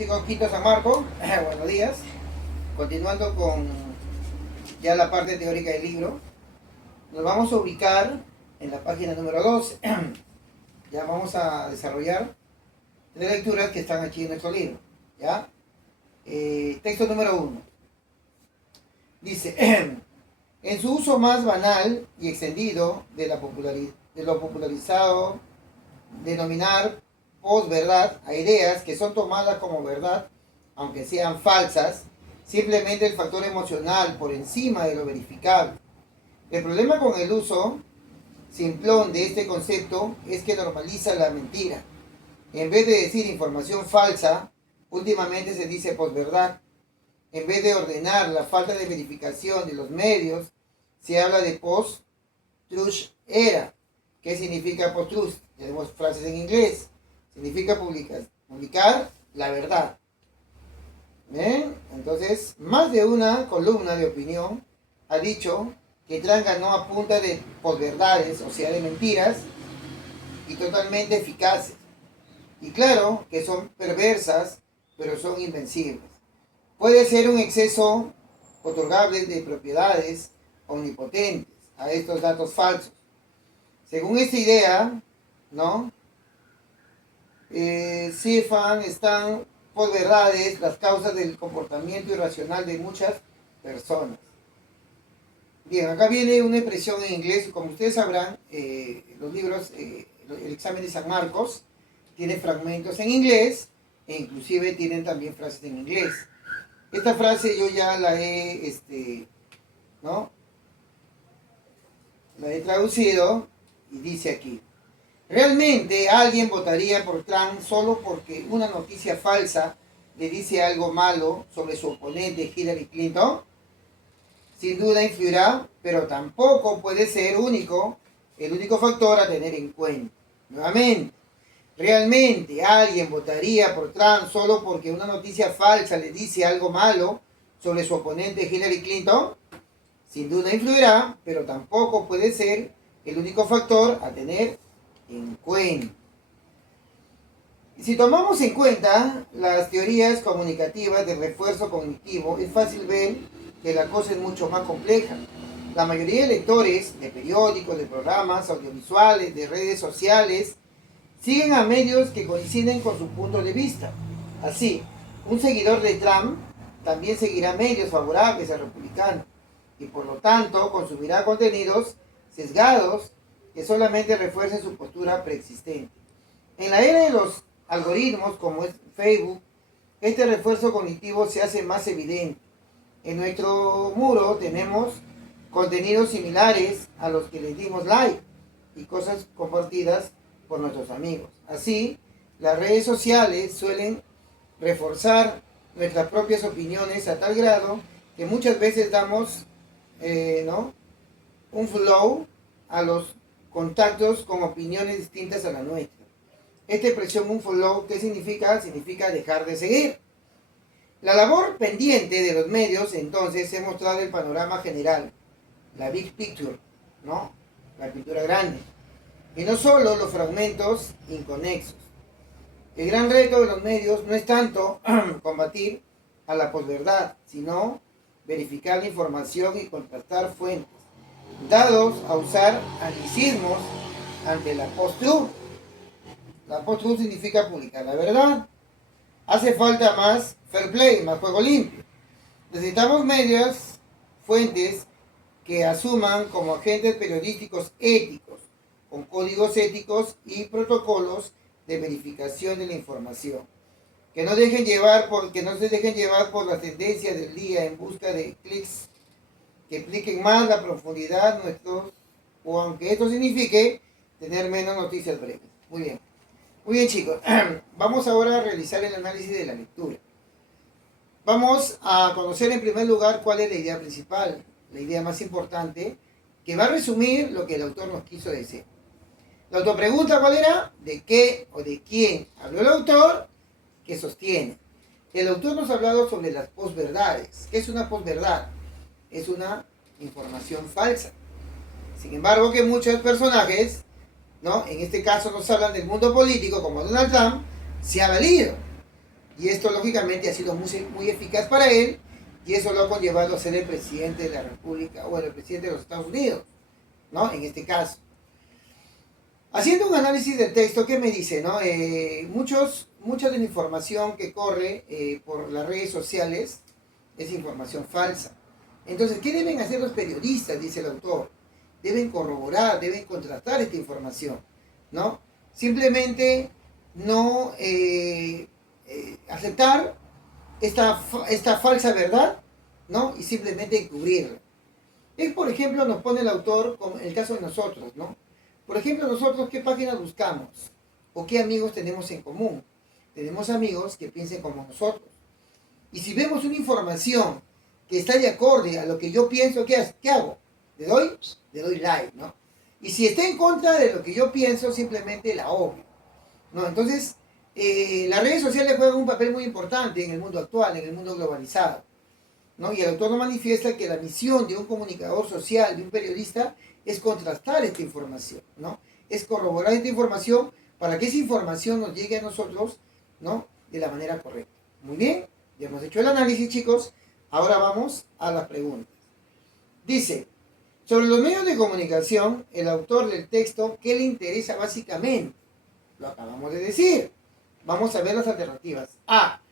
Chicos, Quito San Marco, buenos días. Continuando con ya la parte teórica del libro, nos vamos a ubicar en la página número 12. Ya vamos a desarrollar tres lecturas que están aquí en nuestro libro. ¿Ya? Texto número 1. Dice, en su uso más banal y extendido de lo popularizado, denominar posverdad a ideas que son tomadas como verdad, aunque sean falsas, simplemente el factor emocional por encima de lo verificable. El problema con el uso simplón de este concepto es que normaliza la mentira. En vez de decir información falsa, últimamente se dice posverdad. En vez de ordenar la falta de verificación de los medios, se habla de post-truth era. ¿Qué significa post-truth? Tenemos frases en inglés. Significa publicar la verdad. ¿Ven? Entonces, más de una columna de opinión ha dicho que Trump ganó a punta de posverdades, o sea, de mentiras, y totalmente eficaces. Y claro que son perversas, pero son invencibles. Puede ser un exceso otorgable de propiedades omnipotentes a estos datos falsos. Según esta idea, ¿no? Cifran, están posverdades las causas del comportamiento irracional de muchas personas. Bien, acá viene una expresión en inglés. Como ustedes sabrán, los libros, el examen de San Marcos tiene fragmentos en inglés e inclusive tienen también frases en inglés. Esta frase yo ya la he, ¿no? La he traducido y dice aquí: ¿realmente alguien votaría por Trump solo porque una noticia falsa le dice algo malo sobre su oponente Hillary Clinton? Sin duda influirá, pero tampoco puede ser el único factor a tener en cuenta. Nuevamente, ¿realmente alguien votaría por Trump solo porque una noticia falsa le dice algo malo sobre su oponente Hillary Clinton? Sin duda influirá, pero tampoco puede ser el único factor a tener en cuenta. Si tomamos en cuenta las teorías comunicativas de refuerzo cognitivo, es fácil ver que la cosa es mucho más compleja. La mayoría de lectores de periódicos, de programas audiovisuales, de redes sociales, siguen a medios que coinciden con su punto de vista. Así, un seguidor de Trump también seguirá medios favorables al republicano y por lo tanto consumirá contenidos sesgados que solamente refuercen su postura preexistente. En la era de los algoritmos como es Facebook, este refuerzo cognitivo se hace más evidente. En nuestro muro tenemos contenidos similares a los que les dimos like y cosas compartidas por nuestros amigos. Así, las redes sociales suelen reforzar nuestras propias opiniones a tal grado que muchas veces damos un flow a los contactos con opiniones distintas a la nuestra. Esta expresión, un follow, ¿qué significa? Significa dejar de seguir. La labor pendiente de los medios, entonces, es mostrar el panorama general, la big picture, ¿no? La pintura grande, y no solo los fragmentos inconexos. El gran reto de los medios no es tanto combatir a la posverdad, sino verificar la información y contrastar fuentes, dados a usar anglicismos ante la post-truth. La post-truth significa publicar la verdad. Hace falta más fair play, más juego limpio. Necesitamos medios, fuentes que asuman como agentes periodísticos éticos, con códigos éticos y protocolos de verificación de la información. Que no se dejen llevar por las tendencias del día en busca de clics que expliquen más la profundidad o aunque esto signifique tener menos noticias breves. Muy bien. Muy bien, chicos. Vamos ahora a realizar el análisis de la lectura. Vamos a conocer en primer lugar cuál es la idea principal, la idea más importante, que va a resumir lo que el autor nos quiso decir. La autopregunta, ¿cuál era? ¿De qué o de quién habló el autor? ¿Qué sostiene? El autor nos ha hablado sobre las posverdades. ¿Qué es una posverdad? Es una información falsa. Sin embargo, que muchos personajes, ¿no? En este caso nos hablan del mundo político, como Donald Trump, se ha valido. Y esto lógicamente ha sido muy eficaz para él, y eso lo ha conllevado a ser el presidente de la República, o el presidente de los Estados Unidos, ¿no? En este caso. Haciendo un análisis del texto, ¿qué me dice? ¿No? Mucha de la información que corre por las redes sociales es información falsa. Entonces, ¿qué deben hacer los periodistas? Dice el autor. Deben corroborar, deben contrastar esta información, ¿no? Simplemente no aceptar esta falsa verdad, ¿no? Y simplemente encubrirla. Él, por ejemplo, nos pone el autor, como el caso de nosotros, ¿no? Por ejemplo, nosotros, ¿qué páginas buscamos? ¿O qué amigos tenemos en común? Tenemos amigos que piensen como nosotros. Y si vemos una información que está de acorde a lo que yo pienso, ¿qué hago? Le doy like, ¿no? Y si está en contra de lo que yo pienso, simplemente la obvio, ¿no? Entonces, las redes sociales juegan un papel muy importante en el mundo actual, en el mundo globalizado, ¿no? Y el autor nos manifiesta que la misión de un comunicador social, de un periodista, es contrastar esta información, ¿no? Es corroborar esta información para que esa información nos llegue a nosotros, ¿no? De la manera correcta. Muy bien, ya hemos hecho el análisis, chicos. Ahora vamos a las preguntas. Dice, sobre los medios de comunicación, el autor del texto, ¿qué le interesa básicamente? Lo acabamos de decir. Vamos a ver las alternativas. A,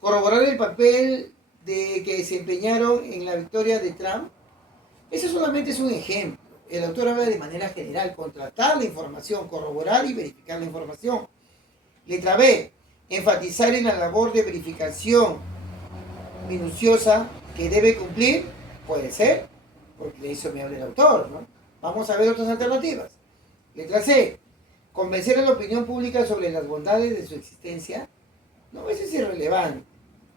corroborar el papel que desempeñaron en la victoria de Trump. Ese solamente es un ejemplo. El autor habla de manera general, contrastar la información, corroborar y verificar la información. Letra B, enfatizar en la labor de verificación minuciosa que debe cumplir. Puede ser, porque de eso me habla el autor, ¿no? Vamos a ver otras alternativas. Letra C, convencer a la opinión pública sobre las bondades de su existencia. No, eso es irrelevante,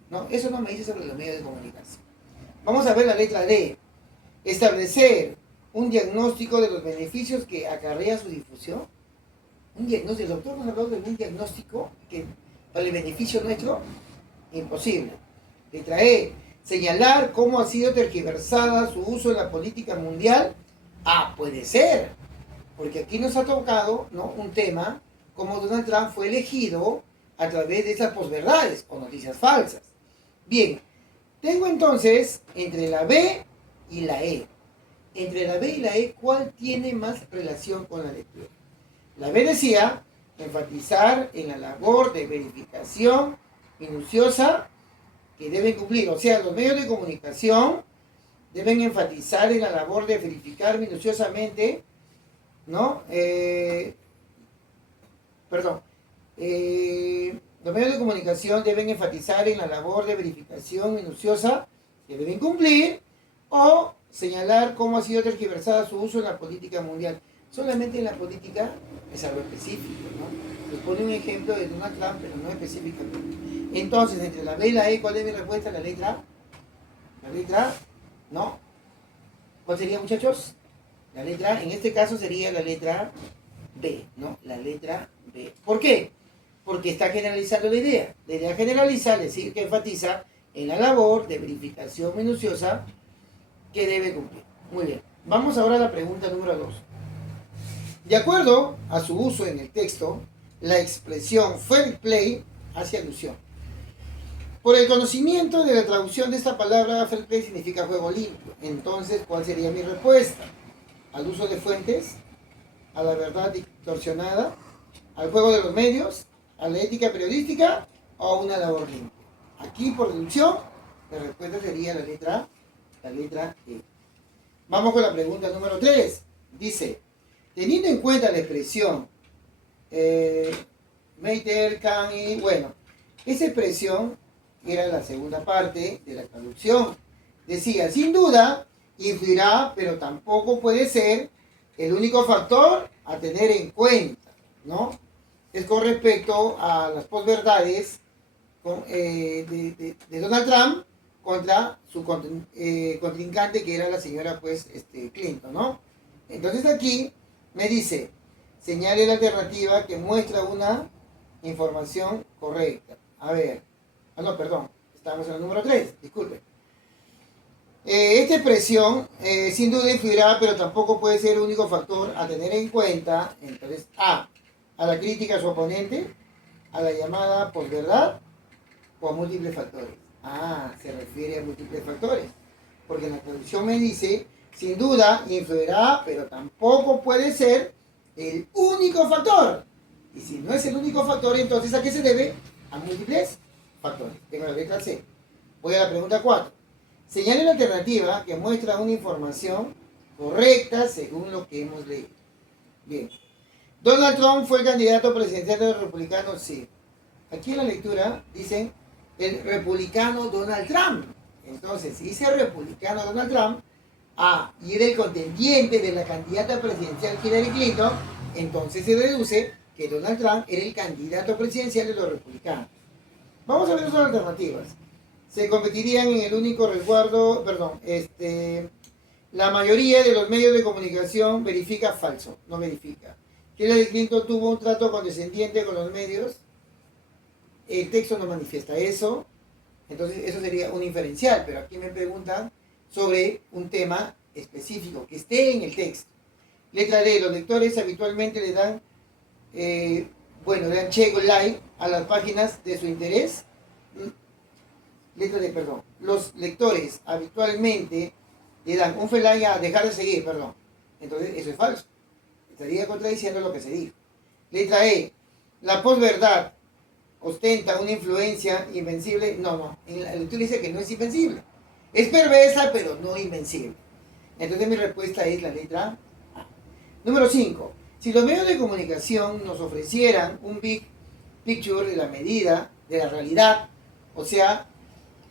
¿no? Eso no me dice sobre los medios de comunicación. Vamos a ver la letra D, establecer un diagnóstico de los beneficios que acarrea su difusión. Un diagnóstico, el autor nos habló de un diagnóstico que para el beneficio nuestro, imposible. Letra E, señalar cómo ha sido tergiversada su uso en la política mundial. Ah, puede ser, porque aquí nos ha tocado, ¿no?, un tema como Donald Trump fue elegido a través de esas posverdades o noticias falsas. Bien, tengo entonces entre la B y la E. Entre la B y la E, ¿cuál tiene más relación con la lectura? La B decía, enfatizar en la labor de verificación minuciosa que deben cumplir. O sea, los medios de comunicación deben enfatizar en la labor de verificar minuciosamente, ¿no? Los medios de comunicación deben enfatizar en la labor de verificación minuciosa que deben cumplir, o señalar cómo ha sido tergiversada su uso en la política mundial. Solamente en la política es algo específico, ¿no? Les pone un ejemplo de Donald Trump, pero no específicamente. Entonces, entre la B y la E, ¿cuál es mi respuesta? La letra ¿no? ¿Cuál sería, muchachos? La letra, en este caso sería la letra B, ¿no? La letra B. ¿Por qué? Porque está generalizando la idea. La idea generaliza, es decir, que enfatiza en la labor de verificación minuciosa que debe cumplir. Muy bien. Vamos ahora a la pregunta número 2. De acuerdo a su uso en el texto, la expresión fair play hace alusión. Por el conocimiento de la traducción de esta palabra, fair play significa juego limpio. Entonces, ¿cuál sería mi respuesta? ¿Al uso de fuentes? ¿A la verdad distorsionada? ¿Al juego de los medios? ¿A la ética periodística? ¿O a una labor limpia? Aquí, por deducción, la respuesta sería la letra E. Vamos con la pregunta número 3. Dice, teniendo en cuenta la expresión Meiter, can y... Bueno, esa expresión era la segunda parte de la traducción. Decía, sin duda, influirá, pero tampoco puede ser el único factor a tener en cuenta, ¿no? Es con respecto a las posverdades de Donald Trump contra su contrincante, que era la señora, pues, Clinton, ¿no? Entonces aquí me dice, señale la alternativa que muestra una información correcta. A ver, no, perdón, estamos en el número 3, disculpe. Esta expresión sin duda influirá, pero tampoco puede ser el único factor a tener en cuenta. Entonces, A la crítica a su oponente, a la llamada posverdad, o a múltiples factores. Ah, se refiere a múltiples factores. Porque en la traducción me dice, sin duda influirá, pero tampoco puede ser el único factor. Y si no es el único factor, entonces ¿a qué se debe? A múltiples factores. Tengo la letra C. Voy a la pregunta 4. Señale la alternativa que muestra una información correcta según lo que hemos leído. Bien. Donald Trump fue el candidato presidencial de los republicanos, sí. Aquí en la lectura dicen el republicano Donald Trump. Entonces, si dice republicano Donald Trump, y era el contendiente de la candidata presidencial Hillary Clinton, entonces se deduce que Donald Trump era el candidato presidencial de los republicanos. Vamos a ver las alternativas. Se competirían en el único resguardo, la mayoría de los medios de comunicación verifica falso, no verifica. Hillary Clinton tuvo un trato condescendiente con los medios. El texto no manifiesta eso. Entonces eso sería un inferencial, pero aquí me preguntan sobre un tema específico que esté en el texto. Letra D, los lectores habitualmente le dan, le dan check o like a las páginas de su interés. Letra D, perdón. Los lectores habitualmente le dan un like a dejar de seguir, perdón. Entonces eso es falso. Estaría contradiciendo lo que se dijo. Letra E, la posverdad ostenta una influencia invencible. No, en la lectura dice que no es invencible. Es perversa, pero no invencible. Entonces mi respuesta es la letra A. Número 5. Si los medios de comunicación nos ofrecieran un big picture de la medida, de la realidad, o sea,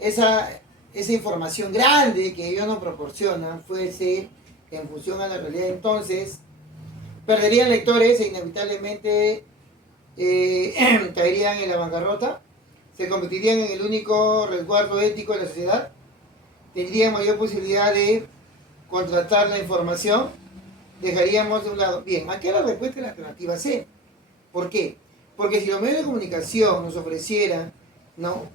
esa información grande que ellos nos proporcionan fuese en función a la realidad, entonces perderían lectores e inevitablemente caerían en la bancarrota, se convertirían en el único resguardo ético de la sociedad, tendrían mayor posibilidad de contratar la información, dejaríamos de un lado. Bien, aquí la respuesta es la alternativa C. ¿Por qué? Porque si los medios de comunicación nos ofrecieran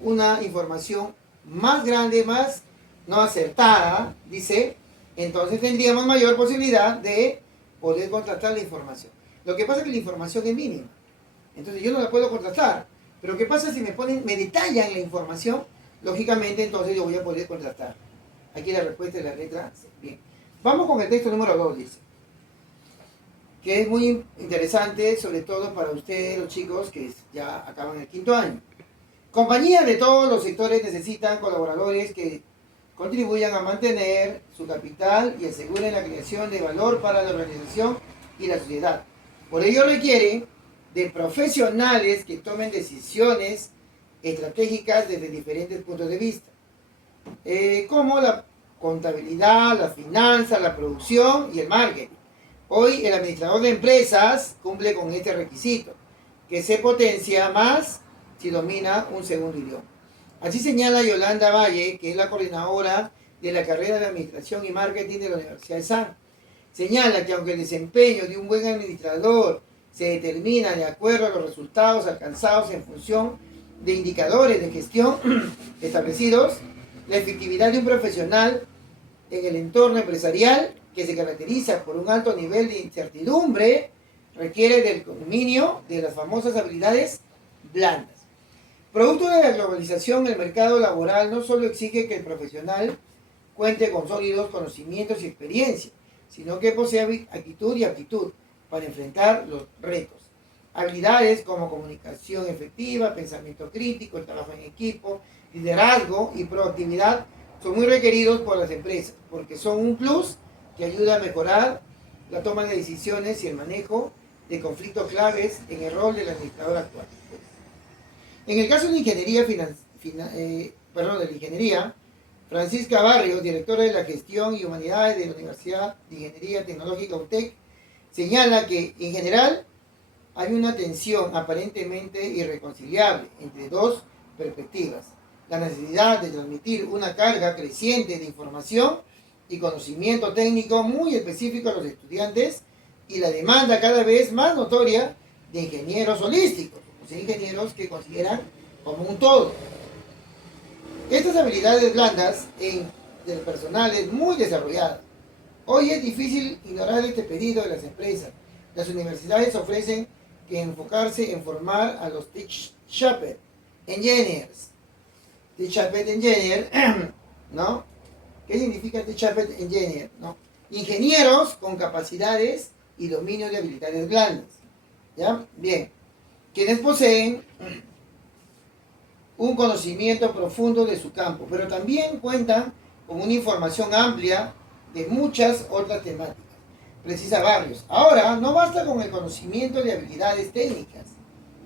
una información más grande, más no acertada, dice, entonces tendríamos mayor posibilidad de poder contratar la información. Lo que pasa es que la información es mínima. Entonces yo no la puedo contratar. Pero ¿qué pasa si me detallan la información? Lógicamente entonces yo voy a poder contratar. Aquí la respuesta es la letra C. Bien. Vamos con el texto número 2, dice. Que es muy interesante, sobre todo para ustedes, los chicos, que ya acaban el 5º año. Compañías de todos los sectores necesitan colaboradores que contribuyan a mantener su capital y aseguren la creación de valor para la organización y la sociedad. Por ello requiere de profesionales que tomen decisiones estratégicas desde diferentes puntos de vista, como la contabilidad, la finanza, la producción y el marketing. Hoy el administrador de empresas cumple con este requisito, que se potencia más si domina un segundo idioma. Así señala Yolanda Valle, que es la coordinadora de la carrera de Administración y Marketing de la Universidad de San. Señala que aunque el desempeño de un buen administrador se determina de acuerdo a los resultados alcanzados en función de indicadores de gestión establecidos, la efectividad de un profesional en el entorno empresarial, que se caracteriza por un alto nivel de incertidumbre, requiere del dominio de las famosas habilidades blandas. Producto de la globalización, el mercado laboral no solo exige que el profesional cuente con sólidos conocimientos y experiencia, sino que posea actitud y aptitud para enfrentar los retos. Habilidades como comunicación efectiva, pensamiento crítico, el trabajo en equipo, liderazgo y proactividad son muy requeridos por las empresas, porque son un plus que ayuda a mejorar la toma de decisiones y el manejo de conflictos claves en el rol del administrador actual. En el caso de la ingeniería, Francisca Barrios, directora de la Gestión y Humanidades de la Universidad de Ingeniería Tecnológica UTEC, señala que, en general, hay una tensión aparentemente irreconciliable entre dos perspectivas: la necesidad de transmitir una carga creciente de información y conocimiento técnico muy específico a los estudiantes y la demanda cada vez más notoria de ingenieros holísticos, o sea, ingenieros que consideran como un todo. Estas habilidades blandas del personal es muy desarrollada. Hoy es difícil ignorar este pedido de las empresas. Las universidades ofrecen que enfocarse en formar a los tech shopper, engineers, Teachable Engineer, ¿no? ¿Qué significa Teachable Engineer? ¿No? Ingenieros con capacidades y dominio de habilidades blandas. ¿Ya? Bien. Quienes poseen un conocimiento profundo de su campo, pero también cuentan con una información amplia de muchas otras temáticas. Precisa varios. Ahora, no basta con el conocimiento de habilidades técnicas.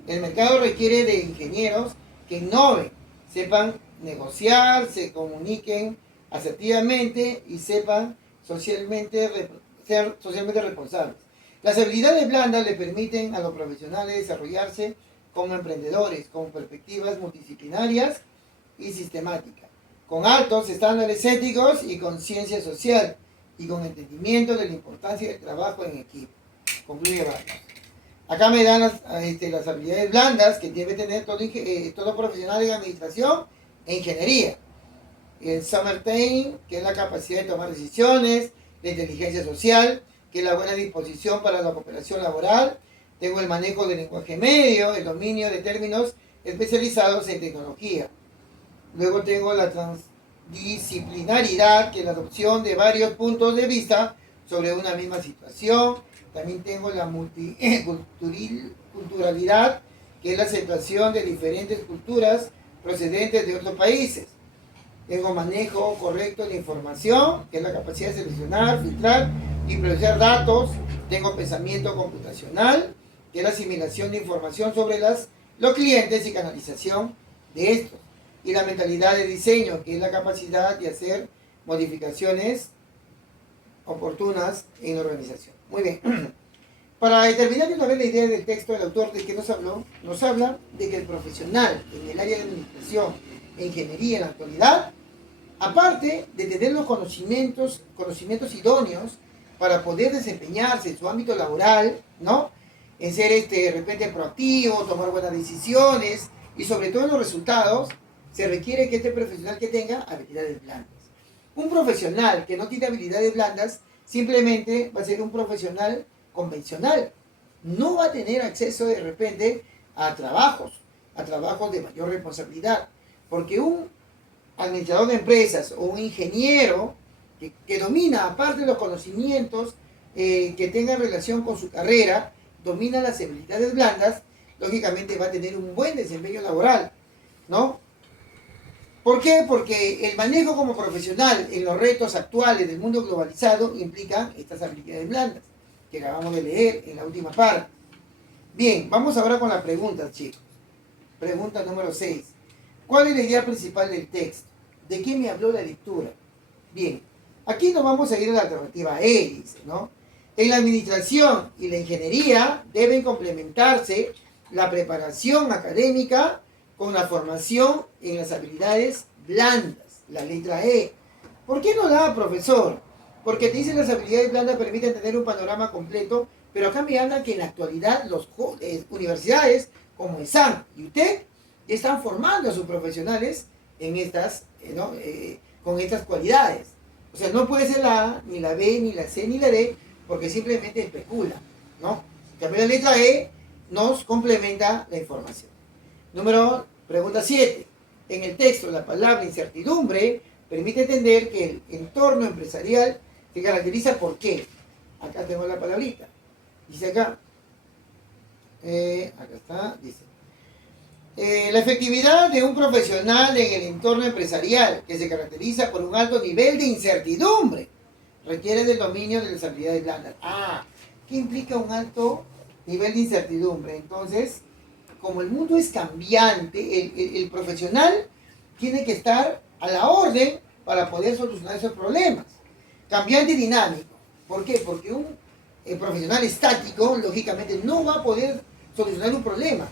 El mercado requiere de ingenieros que innoven, sepan negociar, se comuniquen asertivamente y sepan ser socialmente responsables. Las habilidades blandas le permiten a los profesionales desarrollarse como emprendedores, con perspectivas multidisciplinarias y sistemáticas, con altos estándares éticos y conciencia social, y con entendimiento de la importancia del trabajo en equipo. Concluye Vargas. Acá me dan las habilidades blandas que debe tener todo profesional en administración e ingeniería. El Summertime, que es la capacidad de tomar decisiones, la inteligencia social, que es la buena disposición para la cooperación laboral. Tengo el manejo del lenguaje medio, el dominio de términos especializados en tecnología. Luego tengo la transdisciplinaridad, que es la adopción de varios puntos de vista sobre una misma situación. También tengo la multiculturalidad, que es la aceptación de diferentes culturas procedentes de otros países. Tengo manejo correcto de información, que es la capacidad de seleccionar, filtrar y procesar datos. Tengo pensamiento computacional, que es la asimilación de información sobre los clientes y canalización de estos. Y la mentalidad de diseño, que es la capacidad de hacer modificaciones oportunas en la organización. Muy bien. Para determinar una vez la idea del texto, el autor de que nos habla de que el profesional en el área de administración e ingeniería en la actualidad, aparte de tener los conocimientos idóneos para poder desempeñarse en su ámbito laboral, ¿no? En ser de repente proactivo, tomar buenas decisiones y sobre todo en los resultados, se requiere que este profesional que tenga habilidades blandas. Un profesional que no tiene habilidades blandas simplemente va a ser un profesional convencional. No va a tener acceso de repente a trabajos de mayor responsabilidad, porque un administrador de empresas o un ingeniero que domina, aparte de los conocimientos que tengan relación con su carrera, domina las habilidades blandas, lógicamente va a tener un buen desempeño laboral, ¿no? ¿Por qué? Porque el manejo como profesional en los retos actuales del mundo globalizado implica estas habilidades blandas, que acabamos de leer en la última parte. Bien, vamos ahora con las preguntas, chicos. Pregunta número 6. ¿Cuál es la idea principal del texto? ¿De qué me habló la lectura? Bien, aquí nos vamos a ir a la alternativa E, dice, ¿no? En la administración y la ingeniería deben complementarse la preparación académica con la formación en las habilidades blandas, la letra E. ¿Por qué no da, profesor? Porque te dicen las habilidades blandas permiten tener un panorama completo, pero acá me hablan que en la actualidad las universidades como ESAM y UTEC están formando a sus profesionales en estas, con estas cualidades. O sea, no puede ser la A, ni la B, ni la C, ni la D, porque simplemente especula, ¿no? También la letra E nos complementa la información. Pregunta 7. En el texto, la palabra incertidumbre permite entender que el entorno empresarial se caracteriza por qué. Acá tengo la palabrita. Dice acá. Acá está, dice. La efectividad de un profesional en el entorno empresarial, que se caracteriza por un alto nivel de incertidumbre, requiere del dominio de las habilidades blandas. ¿Qué implica un alto nivel de incertidumbre? Entonces, como el mundo es cambiante, el profesional tiene que estar a la orden para poder solucionar esos problemas. Cambiante y dinámico. ¿Por qué? Porque un profesional estático, lógicamente, no va a poder solucionar un problema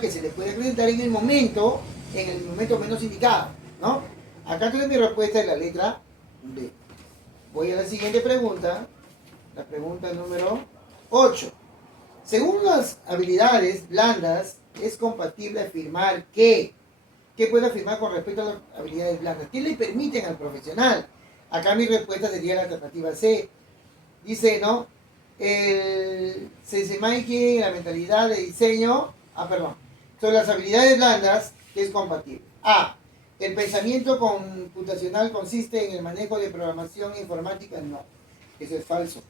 que se le puede presentar en el momento menos indicado, ¿no? Acá tengo mi respuesta en la letra B. Voy a la siguiente pregunta, la pregunta número 8. Según las habilidades blandas, es compatible afirmar ¿qué puede afirmar con respecto a las habilidades blandas? ¿Qué le permiten al profesional? Acá mi respuesta sería la alternativa C. Dice, ¿no? El Sensei, la mentalidad de diseño, sobre las habilidades blandas, que es compatible. A. ¿El pensamiento computacional consiste en el manejo de programación informática? No, eso es falso.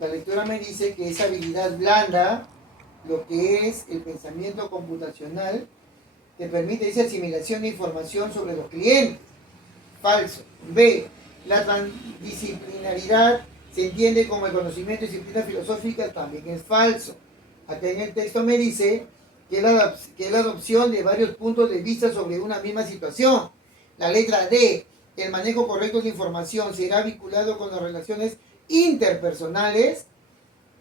La lectura me dice que esa habilidad blanda, lo que es el pensamiento computacional, te permite esa asimilación de información sobre los clientes. Falso. B. La transdisciplinaridad se entiende como el conocimiento de disciplinas filosóficas, también es falso. Acá en el texto me dice que es la adopción de varios puntos de vista sobre una misma situación. La letra D. El manejo correcto de información será vinculado con las relaciones interpersonales.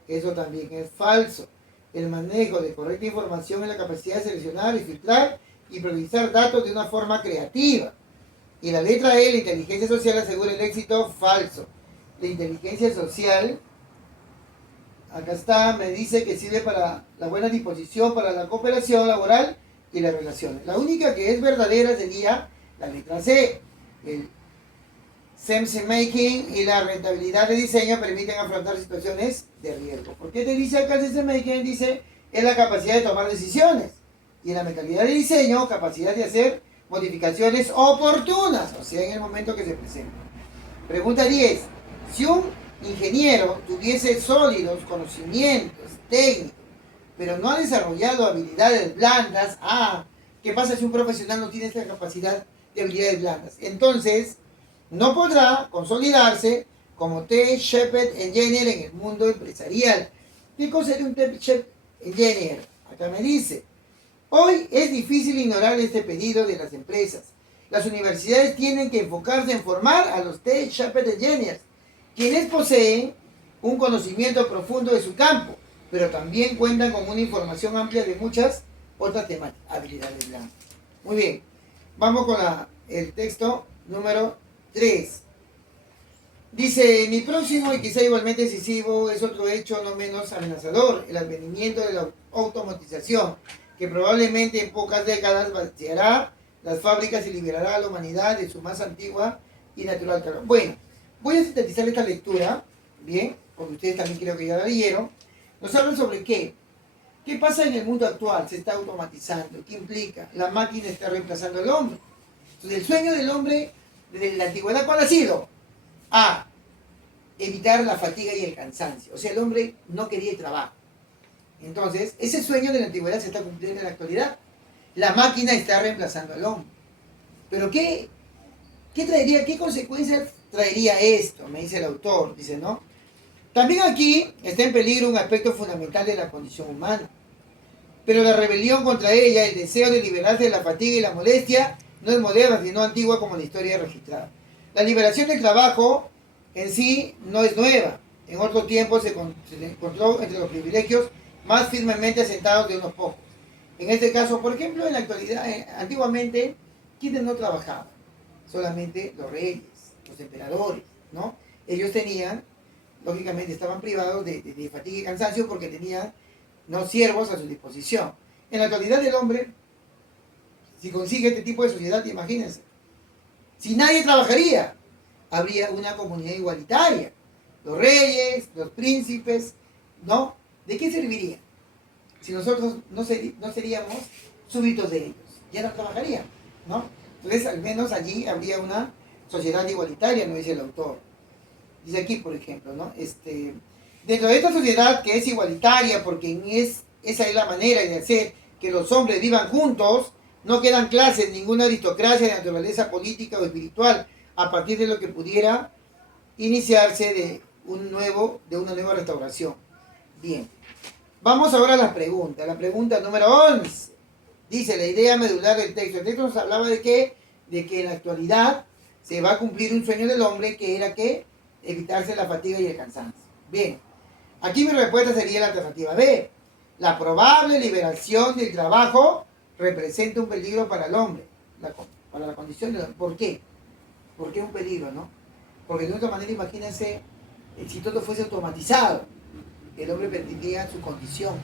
Eso también es falso. El manejo de correcta información es la capacidad de seleccionar y filtrar y priorizar datos de una forma creativa. Y la letra E, la inteligencia social asegura el éxito, falso. La inteligencia social, acá está, me dice que sirve para la buena disposición, para la cooperación laboral y las relaciones. La única que es verdadera sería la letra C. El sense making y la rentabilidad de diseño permiten afrontar situaciones de riesgo. ¿Por qué te dice acá el sense making? Dice, es la capacidad de tomar decisiones. Y la mentalidad de diseño, capacidad de hacer modificaciones oportunas, o sea, en el momento que se presenta. Pregunta 10. Si un ingeniero tuviese sólidos conocimientos técnicos, pero no ha desarrollado habilidades blandas, ¿qué pasa si un profesional no tiene esta capacidad de habilidades blandas? Entonces, no podrá consolidarse como T-Shaped Engineer en el mundo empresarial. ¿Qué cosa es un T-Shaped Engineer? Acá me dice, hoy es difícil ignorar este pedido de las empresas. Las universidades tienen que enfocarse en formar a los T-Shaped Engineers, quienes poseen un conocimiento profundo de su campo, pero también cuentan con una información amplia de muchas otras temáticas, habilidades blandas. Muy bien, vamos con el texto número 3. Dice, mi próximo y quizá igualmente decisivo es otro hecho no menos amenazador, el advenimiento de la automatización, que probablemente en pocas décadas vaciará las fábricas y liberará a la humanidad de su más antigua y natural calor. Bueno, voy a sintetizar esta lectura, bien, porque ustedes también creo que ya la leyeron. Nos hablan sobre qué. ¿Qué pasa en el mundo actual? Se está automatizando. ¿Qué implica? La máquina está reemplazando al hombre. Entonces, el sueño del hombre desde la antigüedad, ¿cuál ha sido? Evitar la fatiga y el cansancio. O sea, el hombre no quería el trabajo. Entonces, ese sueño de la antigüedad se está cumpliendo en la actualidad. La máquina está reemplazando al hombre. Pero ¿qué traería, qué consecuencias traería esto? Me dice el autor, dice, ¿no? También aquí está en peligro un aspecto fundamental de la condición humana. Pero la rebelión contra ella, el deseo de liberarse de la fatiga y la molestia, no es moderna, sino antigua como la historia registrada. La liberación del trabajo en sí no es nueva. En otro tiempo se encontró entre los privilegios más firmemente asentados de unos pocos. En este caso, por ejemplo, en la actualidad, antiguamente, ¿quiénes no trabajaban? Solamente los reyes, los emperadores, ¿no? Ellos tenían, lógicamente, estaban privados de fatiga y cansancio porque tenían, no, siervos a su disposición. En la actualidad el hombre, si consigue este tipo de sociedad, imagínense, si nadie trabajaría, habría una comunidad igualitaria. Los reyes, los príncipes, ¿no? ¿De qué serviría? Si nosotros no seríamos súbditos de ellos, ya no trabajarían, ¿no? Entonces, al menos allí habría una sociedad igualitaria, no dice el autor. Dice aquí, por ejemplo, ¿no? Dentro de esta sociedad que es igualitaria, porque esa es la manera de hacer que los hombres vivan juntos, no quedan clases, ninguna aristocracia de naturaleza política o espiritual, a partir de lo que pudiera iniciarse de una nueva restauración. Bien. Vamos ahora a las preguntas. La pregunta número 11. Dice la idea medular del texto. El texto nos hablaba de que en la actualidad se va a cumplir un sueño del hombre que era que evitarse la fatiga y el cansancio. Bien. Aquí mi respuesta sería la alternativa B. La probable liberación del trabajo representa un peligro para el hombre, para la condición del hombre. ¿Por qué? ¿Por qué un peligro, no? Porque de otra manera, imagínense, si todo fuese automatizado, el hombre perdería su condición,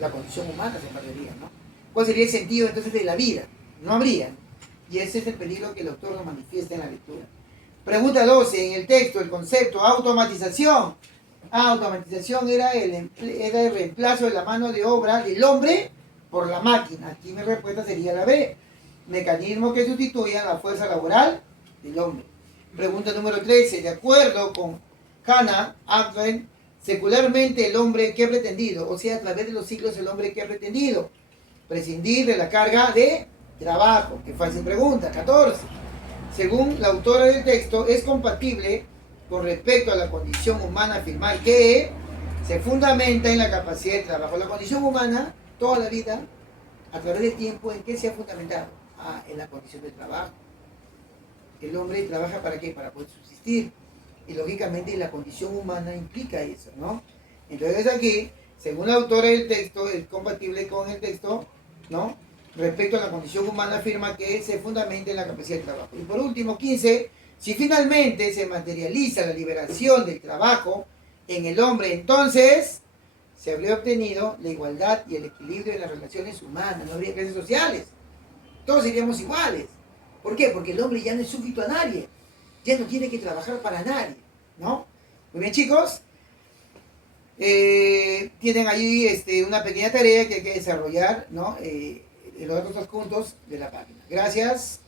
la condición humana se perdería, ¿no? ¿Cuál sería el sentido entonces de la vida? No habría. Y ese es el peligro que el autor nos manifiesta en la lectura. Pregunta 12. En el texto, el concepto automatización. Automatización era el reemplazo de la mano de obra del hombre por la máquina. Aquí mi respuesta sería la B. mecanismos que sustituyan la fuerza laboral del hombre. Pregunta número 13. De acuerdo con Hannah Arendt, secularmente el hombre que ha pretendido, o sea, a través de los siglos el hombre que ha pretendido prescindir de la carga de trabajo. Qué fácil pregunta. 14. Según la autora del texto, es compatible con respecto a la condición humana afirmar que se fundamenta en la capacidad de trabajo. La condición humana, toda la vida, a través del tiempo, ¿en qué se ha fundamentado? En la condición de trabajo. El hombre trabaja ¿para qué? Para poder subsistir. Y lógicamente la condición humana implica eso, ¿no? Entonces aquí, según la autora del texto, es compatible con el texto, ¿no? Respecto a la condición humana, afirma que se fundamenta en la capacidad de trabajo. Y por último, 15, si finalmente se materializa la liberación del trabajo en el hombre, entonces se habría obtenido la igualdad y el equilibrio de las relaciones humanas, no habría clases sociales, todos seríamos iguales. ¿Por qué? Porque el hombre ya no es súbdito a nadie, ya no tiene que trabajar para nadie, ¿no? Muy bien, chicos, tienen ahí una pequeña tarea que hay que desarrollar, ¿no? En los otros dos puntos de la página. Gracias.